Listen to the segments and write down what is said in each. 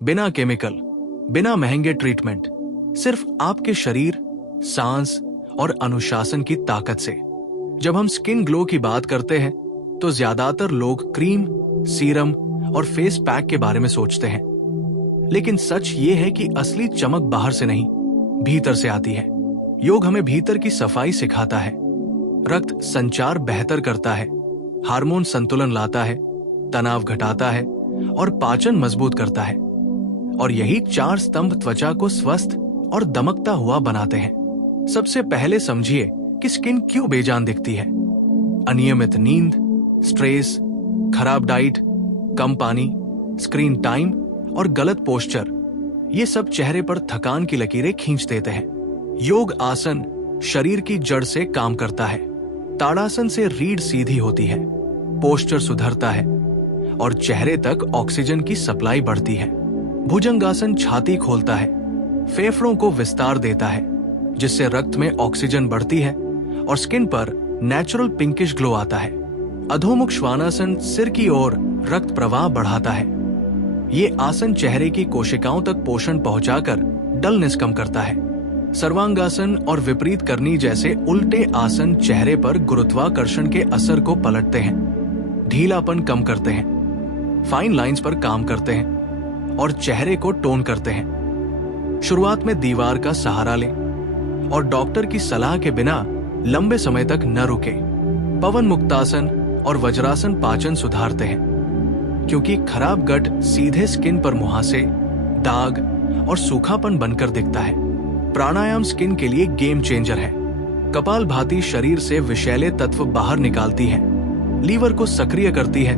बिना केमिकल, बिना महंगे ट्रीटमेंट, सिर्फ आपके शरीर, सांस और अनुशासन की ताकत से। जब हम स्किन ग्लो की बात करते हैं तो ज्यादातर लोग क्रीम, सीरम और फेस पैक के बारे में सोचते हैं, लेकिन सच ये है कि असली चमक बाहर से नहीं, भीतर से आती है। योग हमें भीतर की सफाई सिखाता है, रक्त संचार बेहतर करता है, हार्मोन संतुलन लाता है, तनाव घटाता है और पाचन मजबूत करता है। और यही 4 स्तंभ त्वचा को स्वस्थ और दमकता हुआ बनाते हैं। सबसे पहले समझिए कि स्किन क्यों बेजान दिखती है। अनियमित नींद, स्ट्रेस, खराब डाइट, कम पानी, स्क्रीन टाइम और गलत पोस्चर, ये सब चेहरे पर थकान की लकीरें खींच देते हैं। योग आसन शरीर की जड़ से काम करता है। ताड़ासन से रीढ़ सीधी होती है, पोस्चर सुधरता है और चेहरे तक ऑक्सीजन की सप्लाई बढ़ती है। भुजंगासन छाती खोलता है, फेफड़ों को विस्तार देता है, जिससे रक्त में ऑक्सीजन बढ़ती है और स्किन पर नेचुरल पिंकिश ग्लो आता है। अधोमुख श्वानासन सिर की ओर रक्त प्रवाह बढ़ाता है। ये आसन चेहरे की कोशिकाओं तक पोषण पहुंचाकर डलनेस कम करता है। सर्वांगासन और विपरीत करनी जैसे उल्टे आसन चेहरे पर गुरुत्वाकर्षण के असर को पलटते हैं, ढीलापन कम करते हैं, फाइन लाइंस पर काम करते हैं और चेहरे को टोन करते हैं। शुरुआत में दीवार का सहारा लें और डॉक्टर की सलाह के बिना लंबे समय तक न रुके। पवन मुक्तासन और वज्रासन पाचन सुधारते हैं, क्योंकि खराब गट सीधे स्किन पर मुहासे, दाग और सूखापन बनकर दिखता है। प्राणायाम स्किन के लिए गेम चेंजर है। कपालभाति शरीर से विषैले तत्व बाहर निकालती है, लीवर को सक्रिय करती है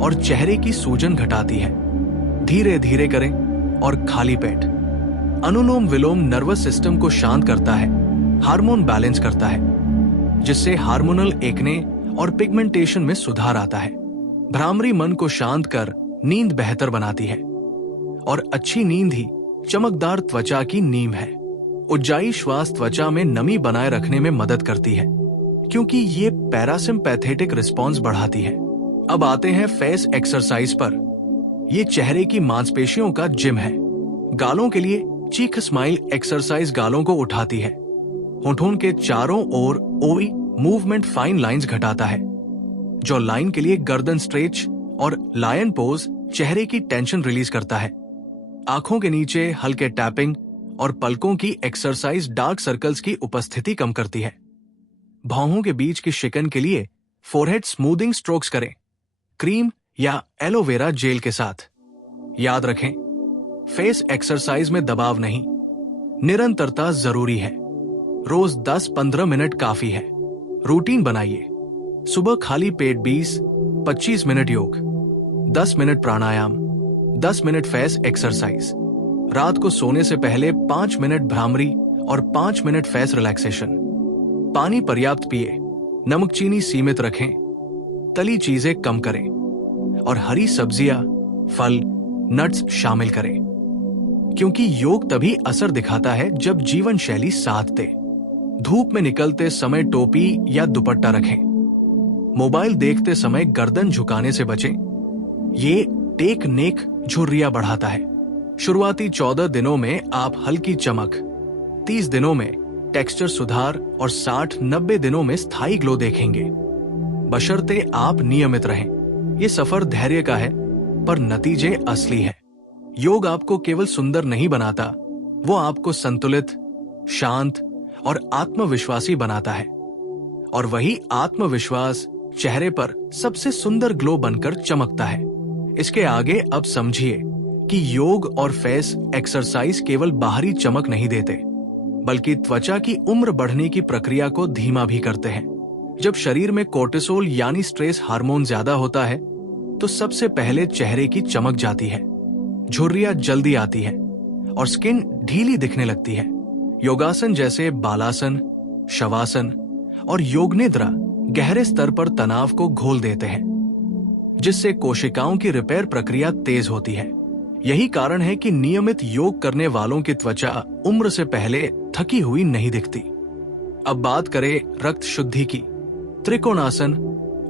और चेहरे की सूजन घटाती है। धीरे धीरे करें और खाली पेट। अनुलोम विलोम नर्वस सिस्टम को शांत करता है, हार्मोन बैलेंस करता है, जिससे हार्मोनल एक्ने और पिगमेंटेशन में सुधार आता है। भ्रामरी मन को शांत कर नींद बेहतर बनाती है और अच्छी नींद ही चमकदार त्वचा की नींव है। उज्जाई श्वास त्वचा में नमी बनाए रखने में मदद करती है, क्योंकि ये पैरासिम्पैथेटिक रिस्पॉन्स बढ़ाती है। अब आते हैं फेस एक्सरसाइज पर। ये चेहरे की मांसपेशियों का जिम है। गालों के लिए चीक स्माइल एक्सरसाइज गालों को उठाती है। होठों के चारों ओर ओवी मूवमेंट फाइन लाइंस घटाता है। जॉ लाइन के लिए गर्दन स्ट्रेच और लायन पोज चेहरे की टेंशन रिलीज करता है। आंखों के नीचे हल्के टैपिंग और पलकों की एक्सरसाइज डार्क सर्कल्स की उपस्थिति कम करती है। भौहों के बीच की शिकन के लिए फोरहेड स्मूथिंग स्ट्रोक्स करें, क्रीम या एलोवेरा जेल के साथ। याद रखें, फेस एक्सरसाइज में दबाव नहीं, निरंतरता जरूरी है। रोज 10-15 मिनट काफी है। रूटीन बनाइए। सुबह खाली पेट 20-25 मिनट योग, 10 मिनट प्राणायाम, 10 मिनट फेस एक्सरसाइज। रात को सोने से पहले 5 मिनट भ्रामरी और 5 मिनट फेस रिलैक्सेशन। पानी पर्याप्त पिए, नमक चीनी सीमित रखें, तली चीजें कम करें और हरी सब्जियां, फल, नट्स शामिल करें, क्योंकि योग तभी असर दिखाता है जब जीवन शैली साथ दे। धूप में निकलते समय टोपी या दुपट्टा रखें। मोबाइल देखते समय गर्दन झुकाने से बचें। ये टेक नेक झुर्रियां बढ़ाता है। शुरुआती 14 दिनों में आप हल्की चमक, 30 दिनों में टेक्सचर सुधार और 60-90 दिनों में स्थायी ग्लो देखेंगे, बशर्ते आप नियमित रहें। ये सफर धैर्य का है, पर नतीजे असली है। योग आपको केवल सुंदर नहीं बनाता, वो आपको संतुलित, शांत और आत्मविश्वासी बनाता है। और वही आत्मविश्वास चेहरे पर सबसे सुंदर ग्लो बनकर चमकता है। इसके आगे अब समझिए कि योग और फेस एक्सरसाइज केवल बाहरी चमक नहीं देते, बल्कि त्वचा की उम्र बढ़ने की प्रक्रिया को धीमा भी करते हैं। जब शरीर में कोर्टिसोल यानी स्ट्रेस हार्मोन ज्यादा होता है, तो सबसे पहले चेहरे की चमक जाती है, झुर्रियां जल्दी आती है और स्किन ढीली दिखने लगती है। योगासन जैसे बालासन, शवासन और योग निद्रा गहरे स्तर पर तनाव को घोल देते हैं, जिससे कोशिकाओं की रिपेयर प्रक्रिया तेज होती है। यही कारण है कि नियमित योग करने वालों की त्वचा उम्र से पहले थकी हुई नहीं दिखती। अब बात करें रक्त शुद्धि की। त्रिकोणासन,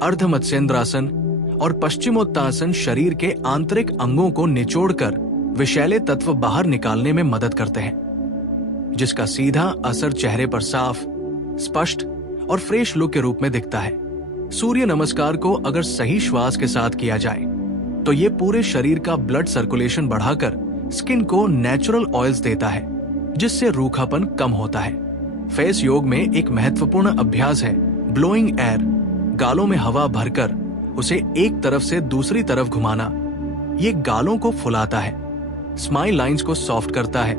अर्धमत्स्येंद्रासन और पश्चिमोत्तासन शरीर के आंतरिक अंगों को निचोड़कर विषैले तत्व बाहर निकालने में मदद करते हैं, जिसका सीधा असर चेहरे पर साफ, स्पष्ट और फ्रेश लुक के रूप में दिखता है। सूर्य नमस्कार को अगर सही श्वास के साथ किया जाए तो ये पूरे शरीर का ब्लड सर्कुलेशन बढ़ाकर स्किन को नेचुरल ऑयल्स देता है, जिससे रूखापन कम होता है। फेस योग में एक महत्वपूर्ण अभ्यास है ब्लोइंग एयर। गालों में हवा भरकर उसे एक तरफ से दूसरी तरफ घुमाना। ये गालों को फुलाता है, स्माइल लाइंस को सॉफ्ट करता है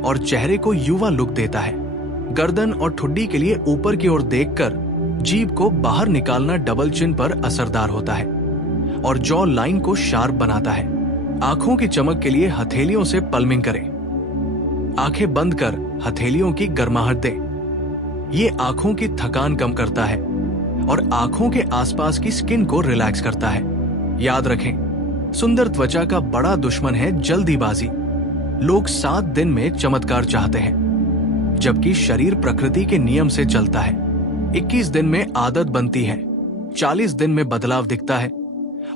और चेहरे को युवा लुक देता है। गर्दन और ठुड्डी के लिए ऊपर की ओर देखकर जीभ को बाहर निकालना डबल चिन पर असरदार होता है और जॉ लाइन को शार्प बनाता है। आंखों की चमक के लिए हथेलियों से पल्मिंग करें। आंखें बंद कर हथेलियों की गर्माहट दें। ये आंखों की थकान कम करता है और आंखों के आसपास की स्किन को रिलैक्स करता है। याद रखें, सुंदर त्वचा का बड़ा दुश्मन है जल्दीबाजी। लोग 7 दिन में चमत्कार चाहते हैं, जबकि शरीर प्रकृति के नियम से चलता है। 21 दिन में आदत बनती है, 40 दिन में बदलाव दिखता है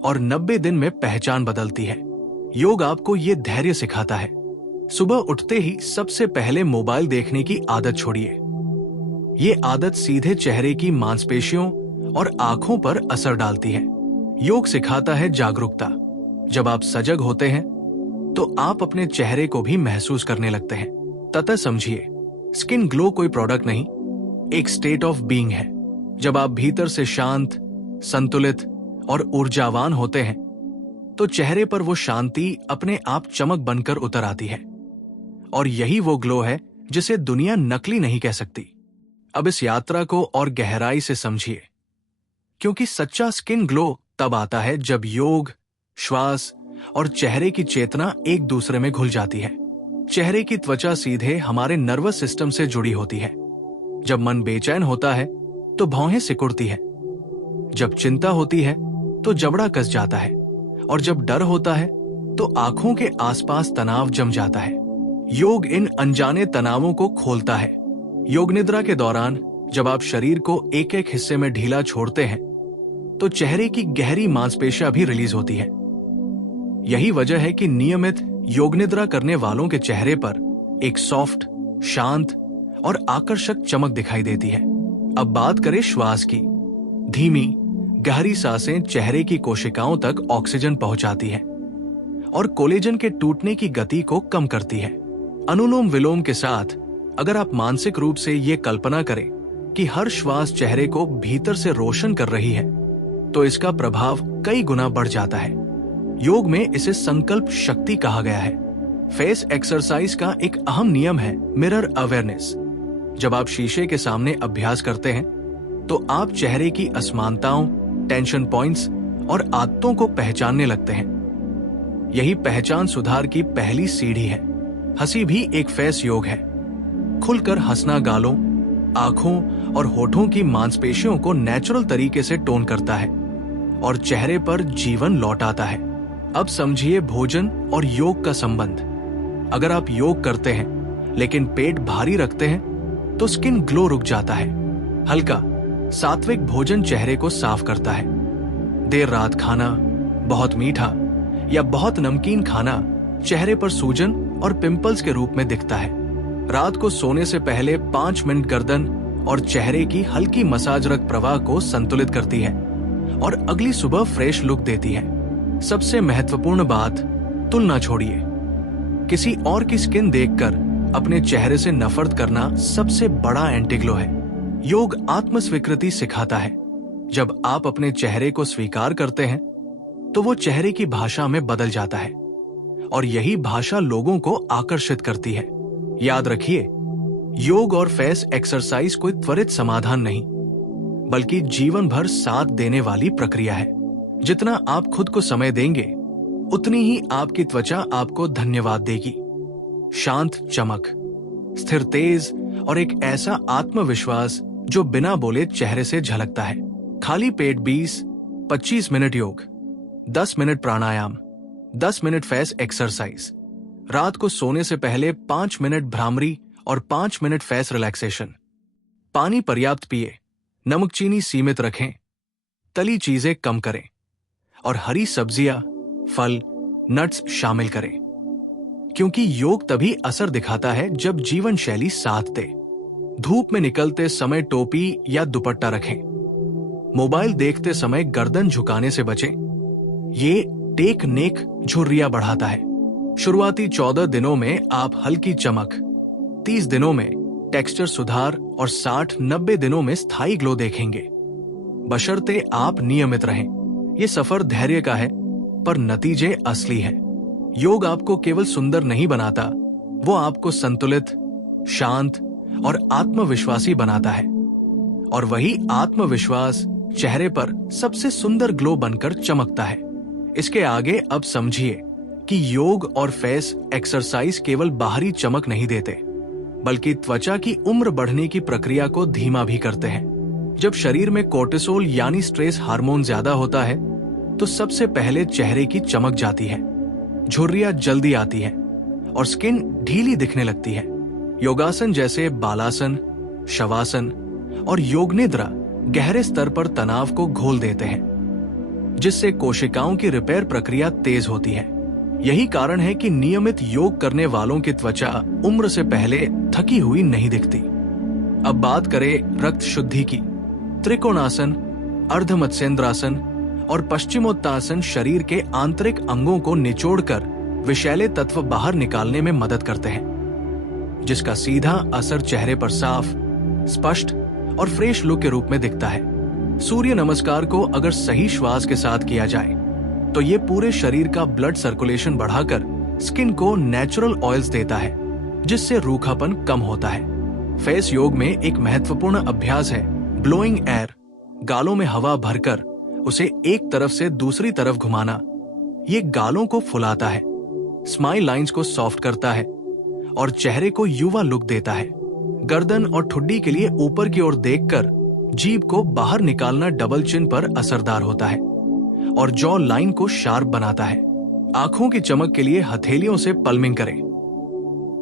और 90 दिन में पहचान बदलती है। योग आपको ये धैर्य सिखाता है। सुबह उठते ही सबसे पहले मोबाइल देखने की आदत छोड़िए। ये आदत सीधे चेहरे की मांसपेशियों और आंखों पर असर डालती है। योग सिखाता है जागरूकता। जब आप सजग होते हैं तो आप अपने चेहरे को भी महसूस करने लगते हैं। तथा समझिए, स्किन ग्लो कोई प्रोडक्ट नहीं, एक स्टेट ऑफ बीइंग है। जब आप भीतर से शांत, संतुलित और ऊर्जावान होते हैं तो चेहरे पर वो शांति अपने आप चमक बनकर उतर आती है। और यही वो ग्लो है जिसे दुनिया नकली नहीं कह सकती। अब इस यात्रा को और गहराई से समझिए, क्योंकि सच्चा स्किन ग्लो तब आता है जब योग, श्वास और चेहरे की चेतना एक दूसरे में घुल जाती है। चेहरे की त्वचा सीधे हमारे नर्वस सिस्टम से जुड़ी होती है। जब मन बेचैन होता है तो भौहें सिकुड़ती है, जब चिंता होती है तो जबड़ा कस जाता है और जब डर होता है तो आंखों के आसपास तनाव जम जाता है। योग इन अनजाने तनावों को खोलता है। योग निद्रा के दौरान जब आप शरीर को एक एक हिस्से में ढीला छोड़ते हैं तो चेहरे की गहरी मांसपेशियां भी रिलीज होती है। यही वजह है कि नियमित योग निद्रा करने वालों के चेहरे पर एक सॉफ्ट, शांत और आकर्षक चमक दिखाई देती है। अब बात करें श्वास की। धीमी, गहरी सांसें चेहरे की कोशिकाओं तक ऑक्सीजन पहुंचाती है और कोलेजन के टूटने की गति को कम करती है। अनुलोम विलोम के साथ अगर आप मानसिक रूप से ये कल्पना करें कि हर श्वास चेहरे को भीतर से रोशन कर रही है तो इसका प्रभाव कई गुना बढ़ जाता है। योग में इसे संकल्प शक्ति कहा गया है। फेस एक्सरसाइज का एक अहम नियम है मिरर अवेयरनेस। जब आप शीशे के सामने अभ्यास करते हैं तो आप चेहरे की असमानताओं, टेंशन पॉइंट्स और आदतों को पहचानने लगते हैं। यही पहचान सुधार की पहली सीढ़ी है। हंसी भी एक फेस योग है। खुलकर हंसना गालों, आंखों और होठों की मांसपेशियों को नेचुरल तरीके से टोन करता है और चेहरे पर जीवन लौटाता है। अब समझिए भोजन और योग का संबंध। अगर आप योग करते हैं लेकिन पेट भारी रखते हैं तो स्किन ग्लो रुक जाता है। हल्का, सात्विक भोजन चेहरे को साफ करता है। देर रात खाना, बहुत मीठा या बहुत नमकीन खाना चेहरे पर सूजन और पिंपल्स के रूप में दिखता है। रात को सोने से पहले 5 मिनट गर्दन और चेहरे की हल्की मसाज रक्त प्रवाह को संतुलित करती है और अगली सुबह फ्रेश लुक देती है। सबसे महत्वपूर्ण बात, तुलना छोड़िए। किसी और की स्किन देखकर अपने चेहरे से नफरत करना सबसे बड़ा एंटीग्लो है। योग आत्म स्वीकृति सिखाता है। जब आप अपने चेहरे को स्वीकार करते हैं तो वो चेहरे की भाषा में बदल जाता है और यही भाषा लोगों को आकर्षित करती है। याद रखिए, योग और फेस एक्सरसाइज कोई त्वरित समाधान नहीं, बल्कि जीवन भर साथ देने वाली प्रक्रिया है। जितना आप खुद को समय देंगे उतनी ही आपकी त्वचा आपको धन्यवाद देगी। शांत चमक, स्थिर तेज और एक ऐसा आत्मविश्वास जो बिना बोले चेहरे से झलकता है। खाली पेट 20-25 मिनट योग, 10 मिनट प्राणायाम, 10 मिनट फेस एक्सरसाइज। रात को सोने से पहले 5 मिनट भ्रामरी और 5 मिनट फेस रिलैक्सेशन। पानी पर्याप्त पिए, नमक चीनी सीमित रखें, तली चीजें कम करें और हरी सब्जियां, फल, नट्स शामिल करें। क्योंकि योग तभी असर दिखाता है जब जीवन शैली साथ दे। धूप में निकलते समय टोपी या दुपट्टा रखें। मोबाइल देखते समय गर्दन झुकाने से बचें। ये टेक नेक झुर्रियां बढ़ाता है। शुरुआती 14 दिनों में आप हल्की चमक, 30 दिनों में टेक्सचर सुधार और 60-90 दिनों में स्थायी ग्लो देखेंगे, बशर्ते आप नियमित रहें। ये सफर धैर्य का है, पर नतीजे असली है। योग आपको केवल सुंदर नहीं बनाता, वो आपको संतुलित, शांत और आत्मविश्वासी बनाता है। और वही आत्मविश्वास चेहरे पर सबसे सुंदर ग्लो बनकर चमकता है। इसके आगे अब समझिए कि योग और फेस एक्सरसाइज केवल बाहरी चमक नहीं देते, बल्कि त्वचा की उम्र बढ़ने की प्रक्रिया को धीमा भी करते हैं। जब शरीर में कोर्टिसोल यानी स्ट्रेस हार्मोन ज्यादा होता है, तो सबसे पहले चेहरे की चमक जाती है, झुर्रियां जल्दी आती है और स्किन ढीली दिखने लगती है। योगासन जैसे बालासन, शवासन और योग निद्रा गहरे स्तर पर तनाव को घोल देते हैं, जिससे कोशिकाओं की रिपेयर प्रक्रिया तेज होती है। यही कारण है कि नियमित योग करने वालों की त्वचा उम्र से पहले थकी हुई नहीं दिखती। अब बात करें रक्त शुद्धि की। त्रिकोणासन, अर्धमत्स्येंद्रासन और पश्चिमोत्तासन शरीर के आंतरिक अंगों को निचोड़कर विषैले तत्व बाहर निकालने में मदद करते हैं, जिसका सीधा असर चेहरे पर साफ, स्पष्ट और फ्रेश लुक के रूप में दिखता है। सूर्य नमस्कार को अगर सही श्वास के साथ किया जाए, तो ये पूरे शरीर का ब्लड सर्कुलेशन बढ़ाकर स्किन को नेचुरल ऑयल्स देता है, जिससे रूखापन कम होता है। फेस योग में एक महत्वपूर्ण अभ्यास है ब्लोइंग एयर। गालों में हवा भरकर उसे एक तरफ से दूसरी तरफ घुमाना। ये गालों को फुलाता है, स्माइल लाइंस को सॉफ्ट करता है और चेहरे को युवा लुक देता है। गर्दन और ठुड्डी के लिए ऊपर की ओर देखकर जीभ को बाहर निकालना डबल चिन पर असरदार होता है और जॉ लाइन को शार्प बनाता है। आंखों की चमक के लिए हथेलियों से पल्मिंग करें।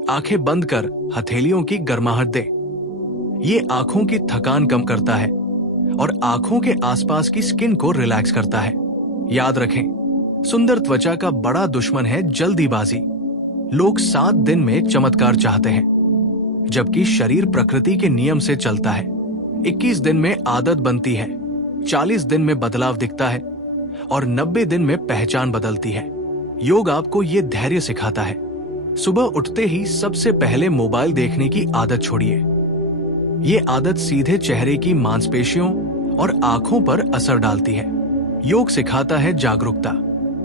आंखें बंद कर हथेलियों की गर्माहट दे। ये आंखों की थकान कम करता है और आंखों के आसपास की स्किन को रिलैक्स करता है। याद रखें, सुंदर त्वचा का बड़ा दुश्मन है जल्दीबाजी। लोग 7 दिन में चमत्कार चाहते हैं, जबकि शरीर प्रकृति के नियम से चलता है। 21 दिन में आदत बनती है, 40 दिन में बदलाव दिखता है और 90 दिन में पहचान बदलती है। योग आपको ये धैर्य सिखाता है। सुबह उठते ही सबसे पहले मोबाइल देखने की आदत छोड़िए। ये आदत सीधे चेहरे की मांसपेशियों और आंखों पर असर डालती है। योग सिखाता है जागरूकता।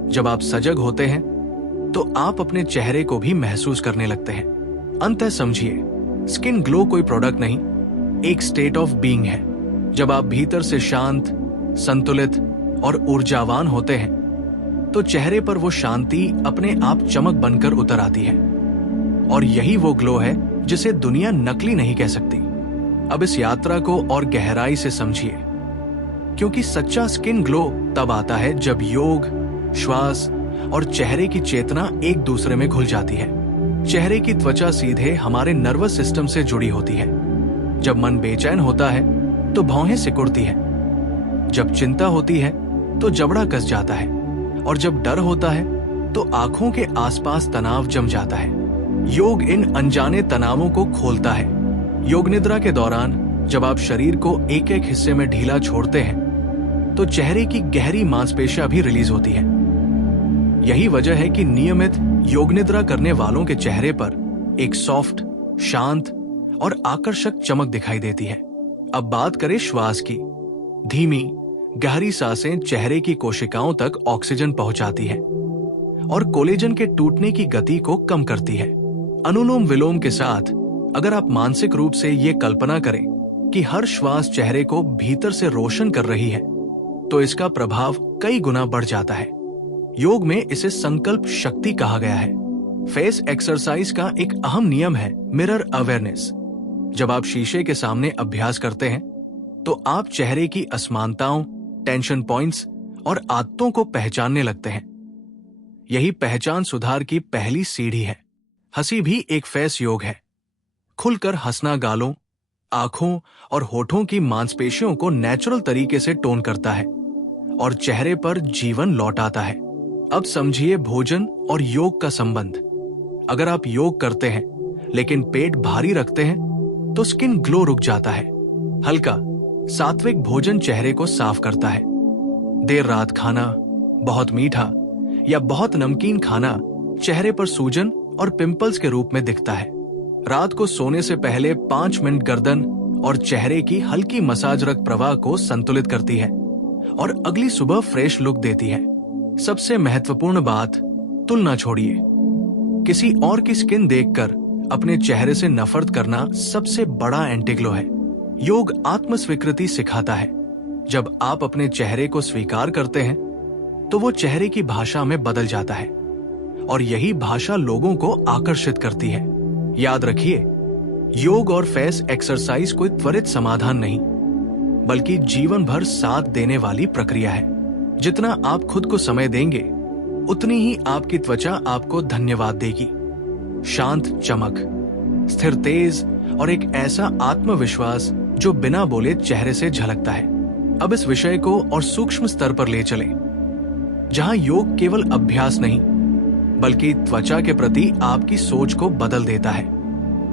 जब आप सजग होते हैं, तो आप अपने चेहरे को भी महसूस करने लगते हैं। अंततः समझिए, स्किन ग्लो कोई प्रोडक्ट नहीं, एक स्टेट ऑफ बीइंग है। जब आप भीतर से शांत, संतुलित और ऊर्जावान होते हैं, तो चेहरे पर वो शांति अपने आप चमक बनकर उतर आती है। और यही वो ग्लो है जिसे दुनिया नकली नहीं कह सकती। अब इस यात्रा को और गहराई से समझिए, क्योंकि सच्चा स्किन ग्लो तब आता है जब योग, श्वास और चेहरे की चेतना एक दूसरे में घुल जाती है। चेहरे की त्वचा सीधे हमारे नर्वस सिस्टम से जुड़ी होती है। जब मन बेचैन होता है तो भौहें सिकुड़ती है, जब चिंता होती है तो जबड़ा कस जाता है और जब डर होता है तो आंखों के आसपास तनाव जम जाता है। योग इन अनजाने तनावों को खोलता है। योग निद्रा के दौरान जब आप शरीर को एक एक हिस्से में ढीला छोड़ते हैं, तो चेहरे की गहरी मांसपेशियां भी रिलीज होती है। यही वजह है कि नियमित योग निद्रा करने वालों के चेहरे पर एक सॉफ्ट, शांत और आकर्षक चमक दिखाई देती है। अब बात करें श्वास की। धीमी, गहरी सांसें चेहरे की कोशिकाओं तक ऑक्सीजन पहुंचाती है और कोलेजन के टूटने की गति को कम करती है। अनुलोम विलोम के साथ अगर आप मानसिक रूप से ये कल्पना करें कि हर श्वास चेहरे को भीतर से रोशन कर रही है, तो इसका प्रभाव कई गुना बढ़ जाता है। योग में इसे संकल्प शक्ति कहा गया है। फेस एक्सरसाइज का एक अहम नियम है मिरर अवेयरनेस। जब आप शीशे के सामने अभ्यास करते हैं, तो आप चेहरे की असमानताओं, टेंशन पॉइंट्स और आदतों को पहचानने लगते हैं। यही पहचान सुधार की पहली सीढ़ी है। हंसी भी एक फेस योग है। खुलकर हंसना गालों, आंखों और होठों की मांसपेशियों को नेचुरल तरीके से टोन करता है और चेहरे पर जीवन लौटाता है। अब समझिए भोजन और योग का संबंध। अगर आप योग करते हैं लेकिन पेट भारी रखते हैं तो स्किन ग्लो रुक जाता है। हल्का सात्विक भोजन चेहरे को साफ करता है। देर रात खाना, बहुत मीठा या बहुत नमकीन खाना चेहरे पर सूजन और पिंपल्स के रूप में दिखता है। रात को सोने से पहले 5 मिनट गर्दन और चेहरे की हल्की मसाज रक्त प्रवाह को संतुलित करती है और अगली सुबह फ्रेश लुक देती है। सबसे महत्वपूर्ण बात, तुलना छोड़िए। किसी और की स्किन देखकर अपने चेहरे से नफरत करना सबसे बड़ा एंटीग्लो है। योग आत्म स्वीकृति सिखाता है। जब आप अपने चेहरे को स्वीकार करते हैं तो वो चेहरे की भाषा में बदल जाता है और यही भाषा लोगों को आकर्षित करती है। याद रखिए, योग और फेस एक्सरसाइज कोई त्वरित समाधान नहीं, बल्कि जीवन भर साथ देने वाली प्रक्रिया है। जितना आप खुद को समय देंगे, उतनी ही आपकी त्वचा आपको धन्यवाद देगी। शांत चमक, स्थिर तेज और एक ऐसा आत्मविश्वास जो बिना बोले चेहरे से झलकता है। अब इस विषय को और सूक्ष्म स्तर पर ले चलें, जहां योग केवल अभ्यास नहीं, बल्कि त्वचा के प्रति आपकी सोच को बदल देता है।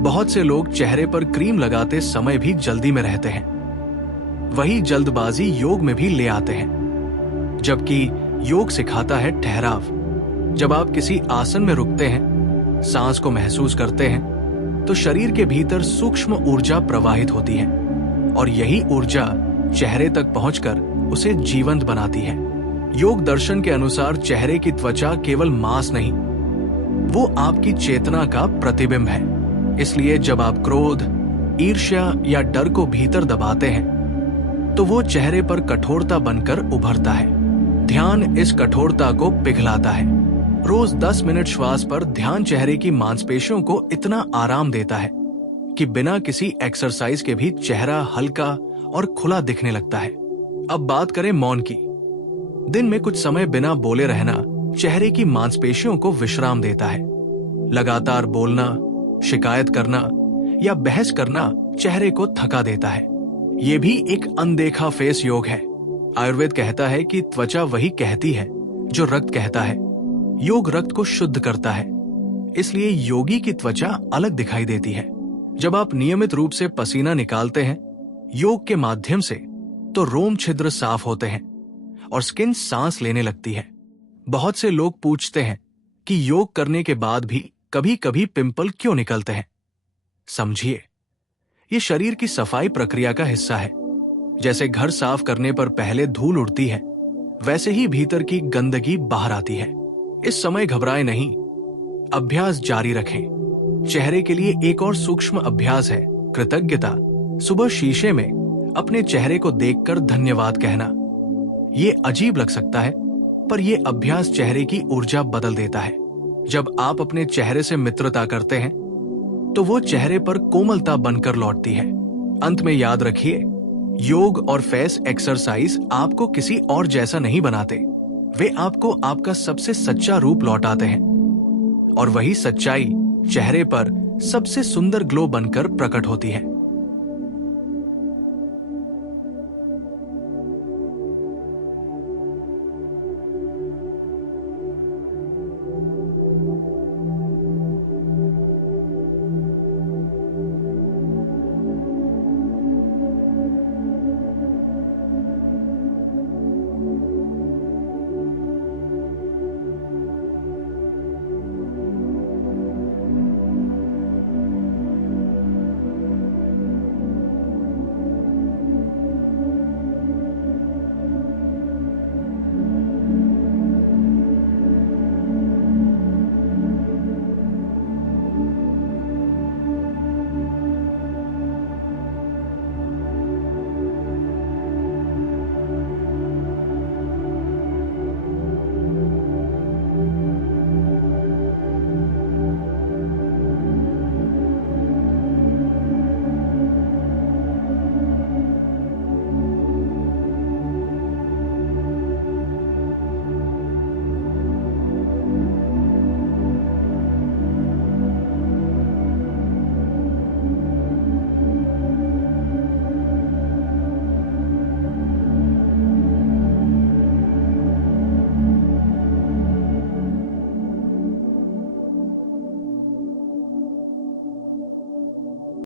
बहुत से लोग चेहरे पर क्रीम लगाते समय भी जल्दी में रहते हैं। वही जल्दबाजी योग में भी ले आते हैं, जबकि योग सिखाता है ठहराव। जब आप किसी आसन में रुकते हैं, सांस को महसूस करते हैं, तो शरीर के भीतर सूक्ष्म ऊर्जा प्रवाहित होती है और यही ऊर्जा चेहरे तक पहुंचकर उसे जीवंत बनाती है। योग दर्शन के अनुसार चेहरे की त्वचा केवल मांस नहीं, वो आपकी चेतना का प्रतिबिंब है। इसलिए जब आप क्रोध, ईर्ष्या या डर को भीतर दबाते हैं, तो वो चेहरे पर कठोरता बनकर उभरता है। ध्यान इस कठोरता को पिघलाता है। रोज 10 मिनट श्वास पर ध्यान चेहरे की मांसपेशियों को इतना आराम देता है कि बिना किसी एक्सरसाइज के भी चेहरा हल्का और खुला दिखने लगता है। अब बात करें मौन की। दिन में कुछ समय बिना बोले रहना चेहरे की मांसपेशियों को विश्राम देता है। लगातार बोलना, शिकायत करना या बहस करना चेहरे को थका देता है। ये भी एक अनदेखा फेस योग है। आयुर्वेद कहता है कि त्वचा वही कहती है जो रक्त कहता है। योग रक्त को शुद्ध करता है, इसलिए योगी की त्वचा अलग दिखाई देती है। जब आप नियमित रूप से पसीना निकालते हैं योग के माध्यम से, तो रोम छिद्र साफ होते हैं और स्किन सांस लेने लगती है। बहुत से लोग पूछते हैं कि योग करने के बाद भी कभी कभी पिंपल क्यों निकलते हैं। समझिए, ये शरीर की सफाई प्रक्रिया का हिस्सा है। जैसे घर साफ करने पर पहले धूल उड़ती है, वैसे ही भीतर की गंदगी बाहर आती है। इस समय घबराएं नहीं, अभ्यास जारी रखें। चेहरे के लिए एक और सूक्ष्म अभ्यास है कृतज्ञता। सुबह शीशे में अपने चेहरे को देखकर धन्यवाद कहना। ये अजीब लग सकता है, पर यह अभ्यास चेहरे की ऊर्जा बदल देता है। जब आप अपने चेहरे से मित्रता करते हैं, तो वो चेहरे पर कोमलता बनकर लौटती है। अंत में याद रखिए, योग और फेस एक्सरसाइज आपको किसी और जैसा नहीं बनाते, वे आपको आपका सबसे सच्चा रूप लौटाते हैं और वही सच्चाई चेहरे पर सबसे सुंदर ग्लो बनकर प्रकट होती है।